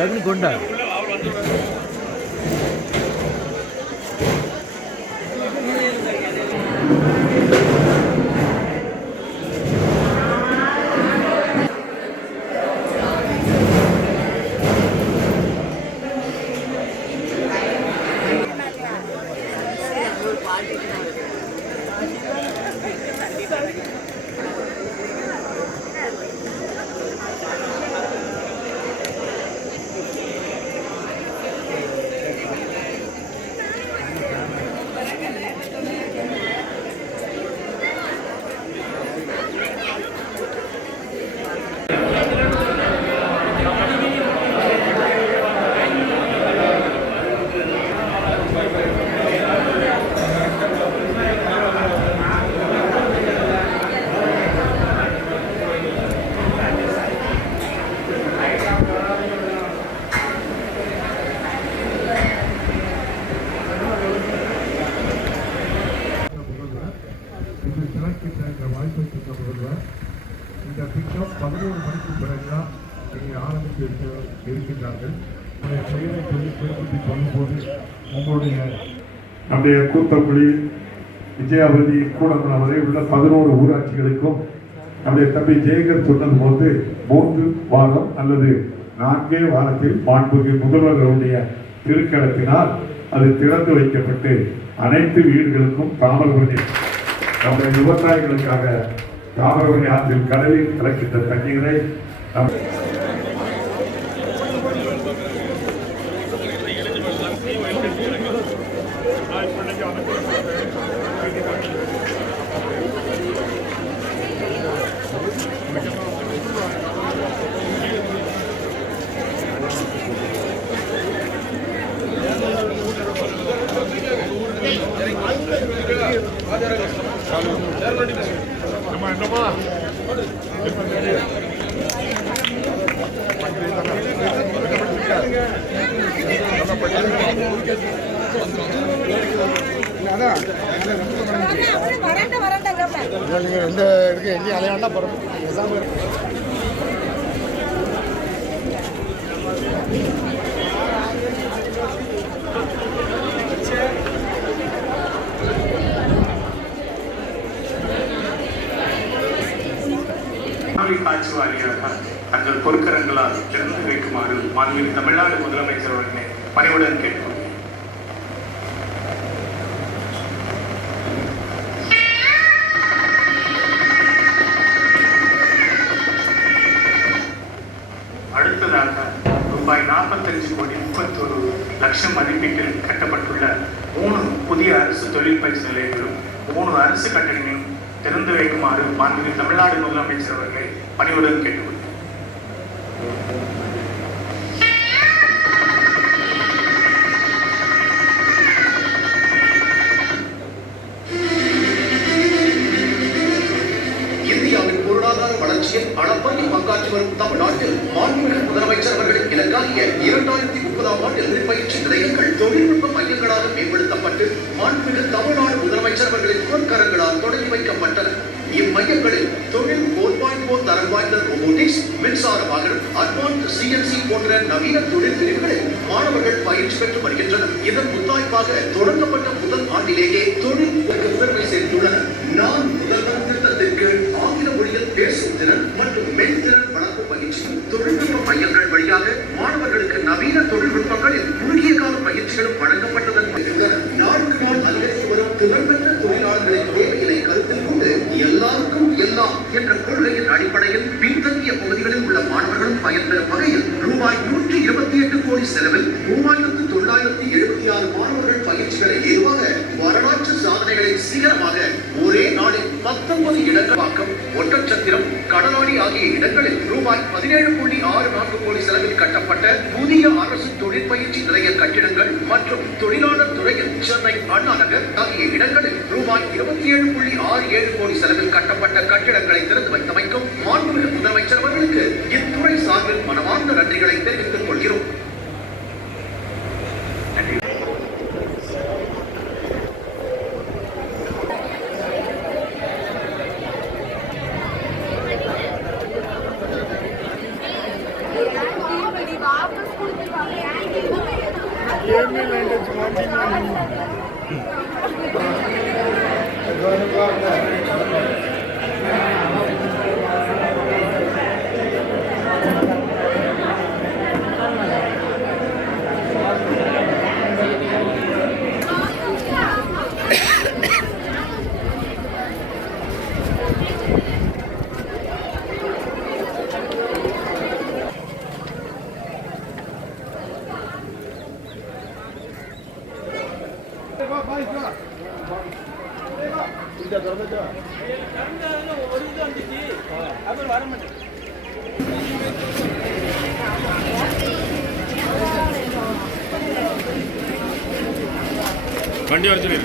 டக்குனு கொண்டா இந்த திட்டம் 11 மணிக்கு பிறகுதான் இங்கே ஆரம்பித்து இருக்கின்றார்கள். பெயரை குறிப்பிட்டு சொல்லும்போது உங்களுடைய நம்முடைய கூத்தக்குழி விஜயாவதி கூடங்குளம் வரை உள்ள 11 ஊராட்சிகளுக்கும் நம்முடைய தம்பி ஜெயகர் சொன்னது போது 3 வாரம் அல்லது 4 வாரத்தில் மாண்புமிகு முதல்வர்களுடைய திருக்கரத்தினால் அது திறந்து வைக்கப்பட்டு அனைத்து வீடுகளுக்கும் தாமிரபரணி நம்முடைய விவசாயிகளுக்காக தாமிரபரணி ஆற்றில் கடலில் கலக்கின்ற தண்ணீரை எந்த இருக்கு எங்கேயும் அலையாண்டா போகிறோம் எக்ஸாம்பிள் காட்சி வாரியாக தங்கள் பொறுக்கரங்களால் திறந்து வைக்குமாறு மாண்புமிகு தமிழ்நாடு முதலமைச்சர் அவர்களை பணிவுடன் கேட்கிறோம். அடுத்ததாக ரூபாய் 45 கோடி 31 லட்சம் மதிப்பீட்டில் கட்டப்பட்டுள்ள 3 புதிய அரசு தொழில் பயிற்சி நிலையங்களும் 3 அரசு கட்டடங்களும் திறந்து வைக்குமாறு மாண்புமிகு தமிழ்நாடு முதலமைச்சர் அவர்களை பணிவுடன் கேட்டுக்கொள்கிறேன். இந்தியாவின் பொருளாதார வளர்ச்சியில் அளப்பரிய பங்காற்றி வரும் தமிழ்நாட்டில் மாண்புமிகு முதலமைச்சர் அவர்களின் இலக்காகிய 2030ஆம் ஆண்டில் பயிற்சி நிலையங்கள் தொழில்நுட்ப மையங்களாக மேம்படுத்தப்பட்டு மாண்புமிகு தமிழ்நாடு முதலமைச்சர் அவர்களின் பொற்கரங்களால் தொடங்கி வைக்கப்பட்டன. இம்மையங்களில் தொழில் 4.4 தரம் வாய்ந்த ரோபோட்டிக்ஸ், மின்சார வாகனம், அட்வான்ஸ்ட் CNC போன்ற நவீன தொழில் பிரிவுகளில் மாணவர்கள் பயிற்சி பெற்று வருகின்றனர். இதன் முத்தாய்ப்பாக தொடங்கப்பட்ட முதல் ஆண்டிலேயே தொழில் பெருமை சேர்த்துள்ளனர். நான் முதல்வர் திட்டத்திற்கு ஆங்கில மொழியில் பேசும் திறன் மற்றும் மென்திறன் வளர்ப்பு பயிற்சி தொழில்நுட்ப மையங்கள் வழியாக மாணவர்களுக்கு நவீன தொழில்நுட்பங்களில் குறுகிய கால பயிற்சிகளும் வழங்கப்பட்டதன் நாளுக்கு நாள் அதிகரித்து வரும் திறன்பெற்ற தொழிலாளர்களின் தேவைகளை கருத்தில் கொண்டு எல்லாருக்கும் எல்லாம் என்ற கொள்கையின் அடிப்படையில் பின்தங்கிய பகுதிகளில் உள்ள மாணவர்களும் பயன்பெறும் வகையில் ரூபாய் 128 கோடி செலவில் 3976 மாணவர்கள் பயிற்சிகளை ஏதுவாக வரலாற்று சாதனைகளை சிகரமாக ஒரே நாளில் 19 இடங்களாக்கம், ஒட்டச்சத்திரம், கடலாடி ஆகிய இடங்களில் ரூபாய் 17.64 கோடி செலவில் கட்டப்பட்ட புதிய அரசு தொழிற்பயிற்சி நிலைய கட்டிடங்கள் மற்றும் தொழிலாளர் துறையில் சென்னை அண்ணா நகர் ஆகிய இடங்களில் ரூபாய் 27.67 கோடி செலவில் கட்டப்பட்ட கட்டிடங்களை திறந்து வைத்தமைக்கும் மாண்புமிகு முதலமைச்சர் அவர்களுக்கு இத்துறை சார்பில் மனமார்ந்த நன்றிகளை தெரிவித்துக் கொள்கிறோம். वापस வண்டி வர சொல்லி